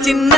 சின்ன